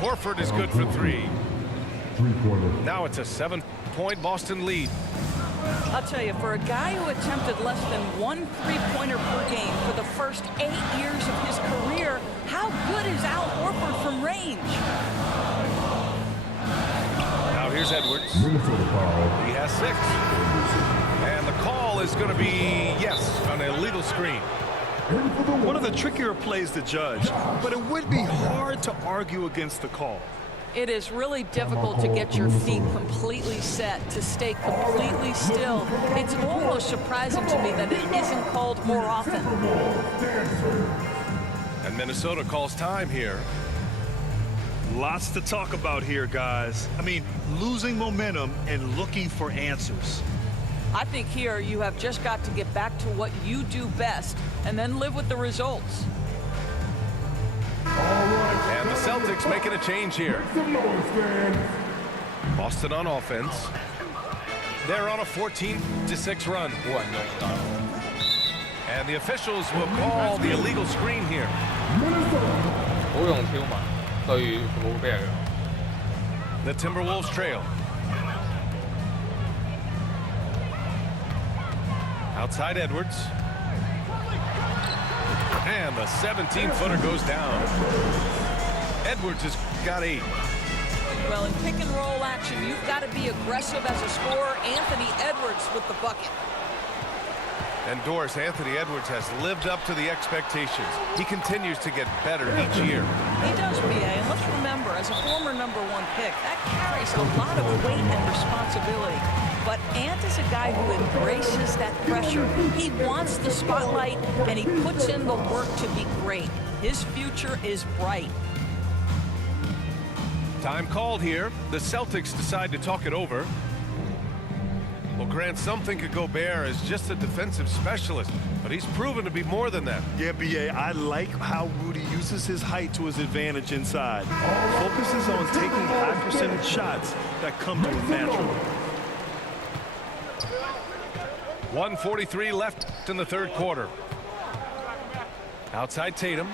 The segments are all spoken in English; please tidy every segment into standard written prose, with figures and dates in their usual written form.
Horford is good for three. Three-pointer. Now it's a 7-point Boston lead. I'll tell you, for a guy who attempted less than 1 3-pointer per game for the first 8 years of his career, how good is Al Horford from range? Now here's Edwards. Minnesota foul. He has 6. And the call is going to be, yes, an illegal screen. One of the trickier plays to judge, but it would be hard to argue against the call. It is really difficult to get your feet completely set, to stay completely still. It's almost surprising to me that it isn't called more often. And Minnesota calls time here. Lots to talk about here, guys. I mean, losing momentum and looking for answers. I think here you have just got to get back to what you do best and then live with the results. And the Celtics making a change here. Boston on offense. They're on a 14-6 run. And the officials will call the illegal screen here. 好用挑嘛，對冇俾人。 The Timberwolves trail. Outside Edwards. And the 17-footer goes down. Edwards has got 8. Well, in pick and roll action, you've got to be aggressive as a scorer. Anthony Edwards with the bucket. And Doris, Anthony Edwards has lived up to the expectations. He continues to get better each year. He does, B.A. And let's remember, as a former #1 pick, that carries a lot of weight and responsibility. But Ant is a guy who embraces that pressure. He wants the spotlight, and he puts in the work to be great. His future is bright. Time called here. The Celtics decide to talk it over. Well, Grant, some think of Gobert as just a defensive specialist, but he's proven to be more than that. Yeah, B.A., I like how Rudy uses his height to his advantage inside. Focuses on taking high-percentage shots that come to him naturally. 1:43 left in the third quarter. Outside Tatum.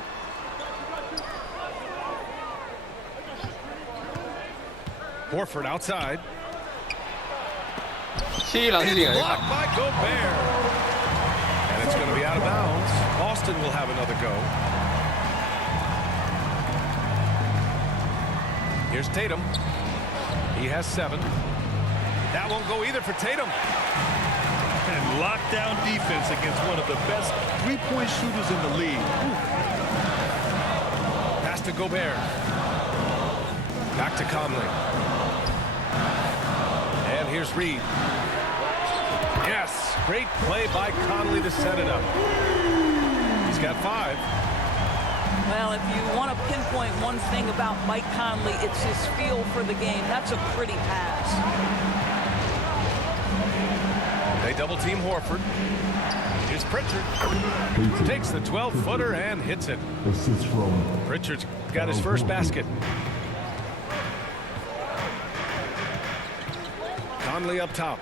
Horford outside. 黐撚線 It's 啊！ blocked by Gobert. And it's going to be out of bounds. Boston will have another go. Here's Tatum. He has 7. That won't go either for Tatum. And lockdown defense against one of the best three-point shooters in the league. Pass to Gobert. Back to Conley. And here's Reed. Yes, great play by Conley to set it up. He's got 5. Well, if you want to pinpoint one thing about Mike Conley, it's his feel for the game. That's a pretty pass. They double team Horford. Here's Pritchard. Takes the 12-footer and hits it. Assist from Pritchard's got his first basket. Conley up top.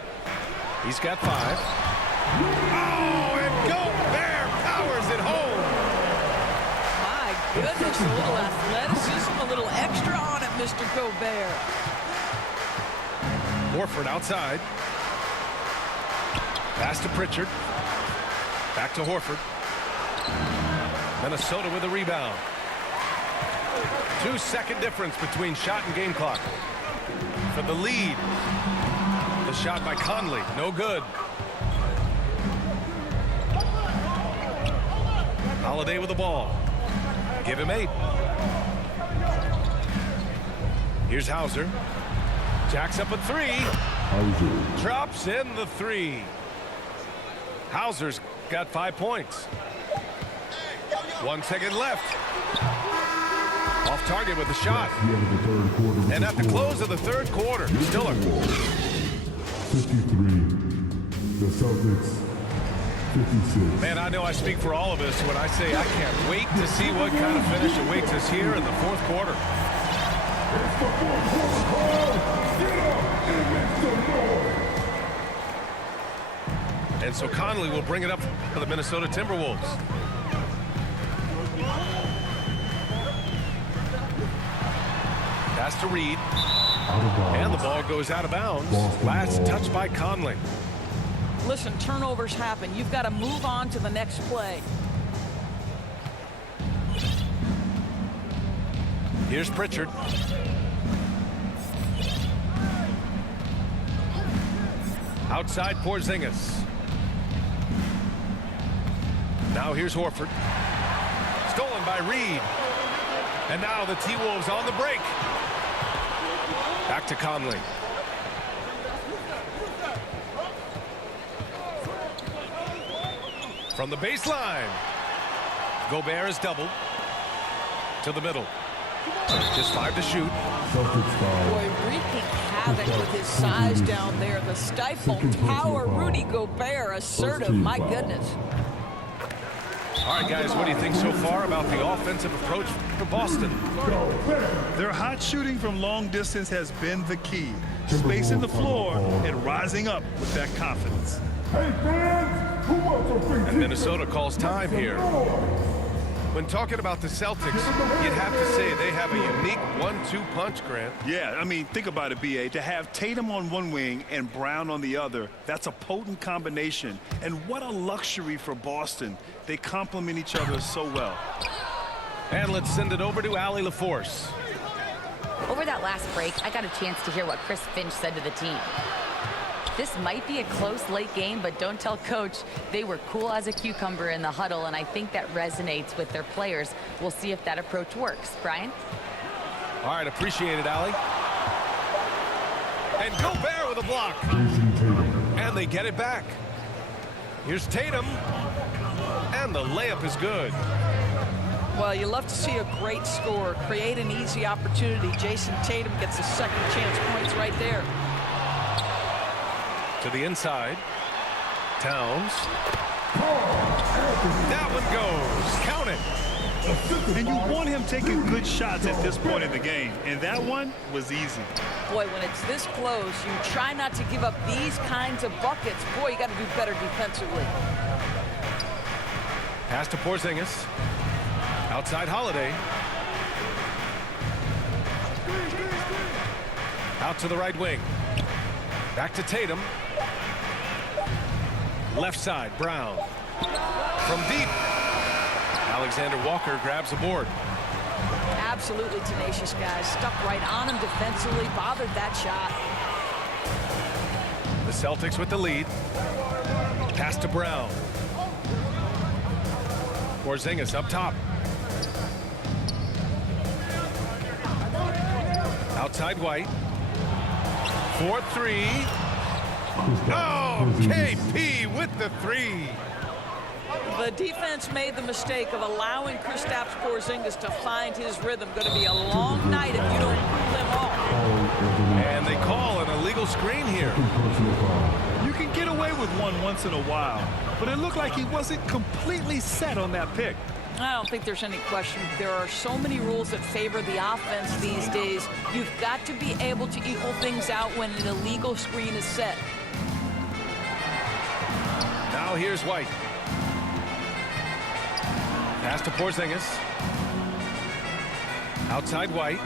He's got 5. Oh, and Gobert powers it home. My goodness, a little athleticism, a little extra on it, Mr. Gobert. Horford outside. Pass to Pritchard. Back to Horford. Minnesota with a rebound. 2-second difference between shot and game clock. For the lead. The shot by Conley. No good. Holiday with the ball. Give him 8. Here's Hauser. Jacks up a 3. Hauser. Drops in the 3. Hauser's got 5 points. 1 second left. Off target with the shot. The end of the third quarter. with And the at the score. close of the third quarter, Stiller. 53. The Celtics. 56. Man, I know I speak for all of us when I say I can't wait to see what kind of finish awaits us here in the fourth quarter. And so Conley will bring it up for the Minnesota Timberwolves. Pass to Reed. Out of bounds. And the ball goes out of bounds. Boston Last ball. touch by Conley. Listen, turnovers happen. You've got to move on to the next play. Here's Pritchard. Outside Porzingis. Now here's Horford. Stolen by Reed. And now the T-Wolves on the break. Back to Conley. From the baseline. Gobert is doubled. To the middle. Just 5 to shoot. Celtics foul. Boy, wreaking havoc with his size down there. The stifle power, Rudy Gobert, assertive. My goodness. All right, guys, what do you think so far about the offensive approach for Boston? Their hot shooting from long distance has been the key. Spacing the floor and rising up with that confidence. Hey fans, who wants a free And Minnesota calls time here. When talking about the Celtics, you'd have to say they have a unique 1-2 punch, Grant. Yeah, I mean, think about it, B.A. To have Tatum on one wing and Brown on the other, that's a potent combination. And what a luxury for Boston. They complement each other so well. And let's send it over to Allie LaForce. Over that last break, I got a chance to hear what Chris Finch said to the team. This might be a close late game, but don't tell coach. They were cool as a cucumber in the huddle, and I think that resonates with their players. We'll see if that approach works. Brian? All right, appreciate it, Allie. And Gobert with a block. Jason Tatum. And they get it back. Here's Tatum. And the layup is good. Well, you love to see a great score, create an easy opportunity. Jason Tatum gets a second chance points right there. To the inside. Towns. That one goes. Count it. And you want him taking good shots at this point in the game. And that one was easy. Boy, when it's this close, you try not to give up these kinds of buckets. Boy, you got to do better defensively. Pass to Porzingis. Outside Holiday. Out to the right wing. Back to Tatum. Left side, Brown. From deep. Alexander Walker grabs the board. Absolutely tenacious, guys. Stuck right on him defensively, bothered that shot. The Celtics with the lead. Pass to Brown. Porzingis up top. Outside White. 4-3. Oh, KP with the 3. The defense made the mistake of allowing Kristaps Porzingis to find his rhythm. Going to be a long night if you don't cool him off. And they call an illegal screen here. Personal foul. You can get away with one once in a while, but it looked like he wasn't completely set on that pick. I don't think there's any question. There are so many rules that favor the offense these days. You've got to be able to equal things out when an illegal screen is set. Now here's White. Pass to Porzingis. Outside White.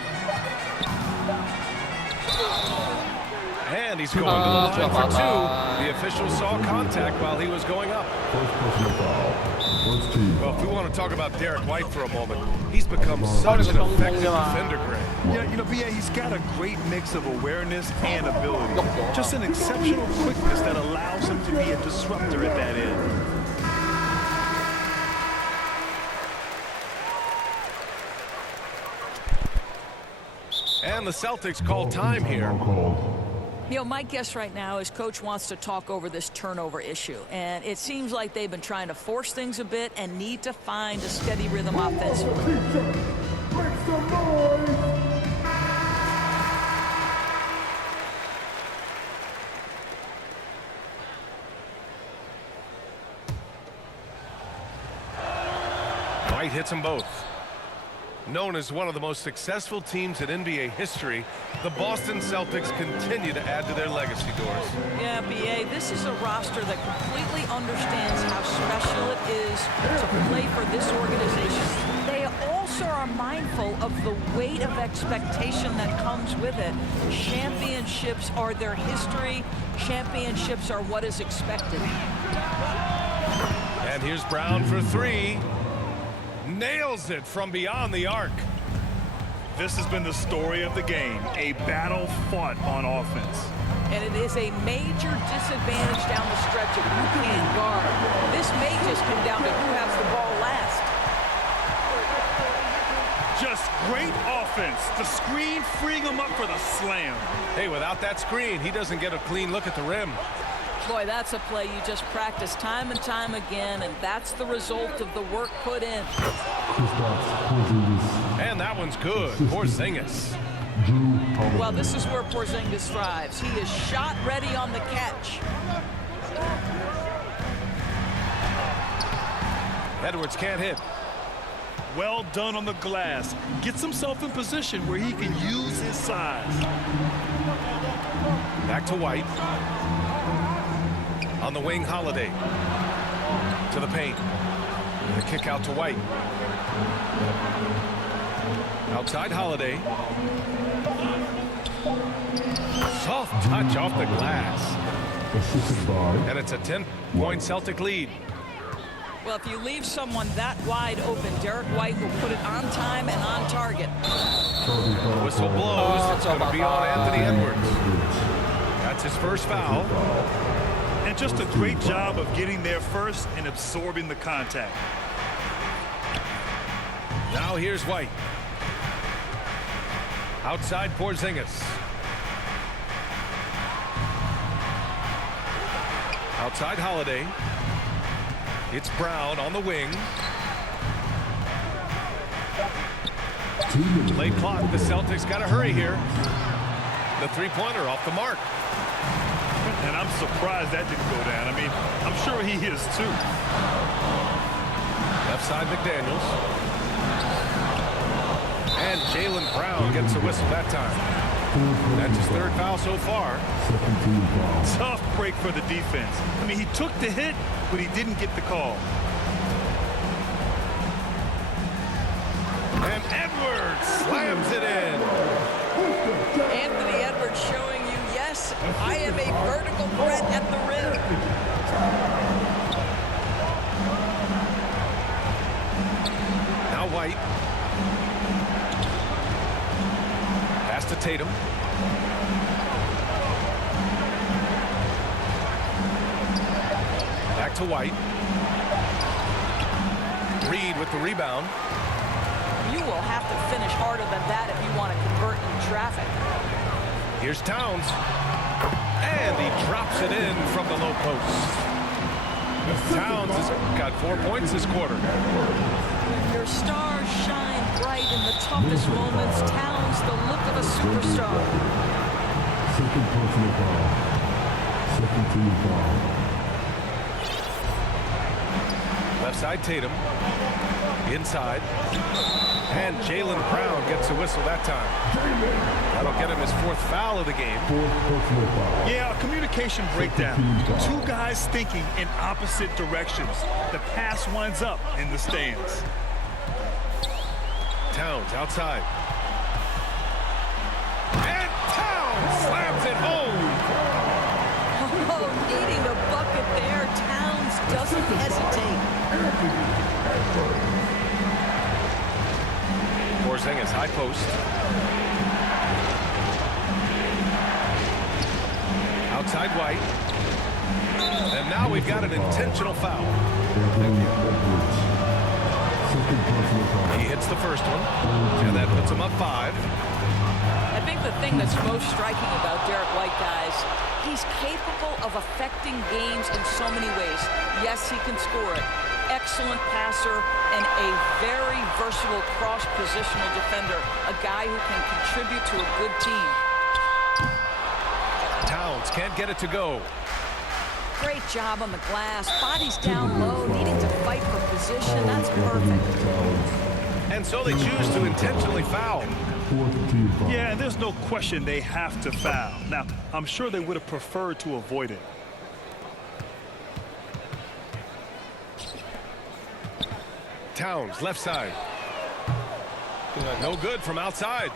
And he's going to the line for 2. The official saw contact while he was going up. First personal foul. First team. Well, if we want to talk about Derek White for a moment, he's become such an effective defender, Grant. Yeah, you know, B.A., he's got a great mix of awareness and ability. Just an exceptional quickness that allows him to be a disruptor at that end. And the Celtics call time here. Foul called. You know, my guess right now is Coach wants to talk over this turnover issue. And it seems like they've been trying to force things a bit and need to find a steady rhythm offensively. Make some noise. White hits them both. Known as one of the most successful teams in NBA history, the Boston Celtics continue to add to their legacy, Doris. Yeah, B.A., this is a roster that completely understands how special it is to play for this organization. They all also are mindful of the weight of expectation that comes with it. Championships are their history. Championships are what is expected. And here's Brown for three. Nails it from beyond the arc. This has been the story of the game, a battle fought on offense. And it is a major disadvantage down the stretch if you can't guard. This may just come down to who has the ball last. Just great offense. The screen freeing him up for the slam. Hey, without that screen, he doesn't get a clean look at the rim. Boy, that's a play you just practice time and time again, and that's the result of the work put in. Kristaps Porzingis. And that one's good. Porzingis. Drew Holiday. Well, this is where Porzingis thrives. He is shot ready on the catch. Edwards can't hit. Well done on the glass. Gets himself in position where he can use his size. Back to White. On the wing, Holiday. To the paint. The kick out to White. Outside Holiday. Soft touch off the glass. Assisted by And it's a 10-point Celtic lead. Well, if you leave someone that wide open, Derek White will put it on time and on target. Charlie Foul. Whistle blows. It's going to be on Anthony Edwards. That's his first foul. And just a great job of getting there first and absorbing the contact. Now here's White. Outside Porzingis. Outside Holiday. It's Brown on the wing. Late clock. The Celtics got to hurry here. The three-pointer off the mark. And I'm surprised that didn't go down. I mean, I'm sure he is too. Left side McDaniels. And Jaylen Brown gets a whistle that time. That's his third foul so far. Second team foul. Tough break for the defense. I mean, he took the hit, but he didn't get the call. And Edwards slams it in. Anthony Edwards showing you, yes, I am a vertical threat at the rim. Now White. Pass to Tatum. Back to White. Reed with the rebound. You will have to finish harder than that if you want to convert in traffic. Here's Towns. And he drops it in from the low post. Towns has got 4 points this quarter. Your stars shine bright in the toughest moments. Towns, the look of a superstar. Second personal foul. Second team foul. Left side Tatum. Inside. And Jaylen Brown gets a whistle that time. That'll get him his fourth foul of the game. Fourth personal foul. Yeah, a communication breakdown. Two guys thinking in opposite directions. The pass winds up in the stands. Towns outside. And Towns slams it home. Oh, needing a bucket there. Towns doesn't hesitate. Porzingis high post. Outside White. And now we've got an intentional foul. Anthony Edwards. Second personal foul. He hits the first one. And that puts him up 5. I think the thing that's most striking about Derek White, guys, he's capable of affecting games in so many ways. Yes, he can score it. Excellent passer and a very versatile cross-positional defender. A guy who can contribute to a good team. Towns can't get it to go. Great job on the glass. Body's down low, needing to fight for position. That's perfect. And so they choose to intentionally foul. Fourth team foul. Yeah, and there's no question they have to foul. Now, I'm sure they would have preferred to avoid it. Towns left side. 뛰면 No good from outside.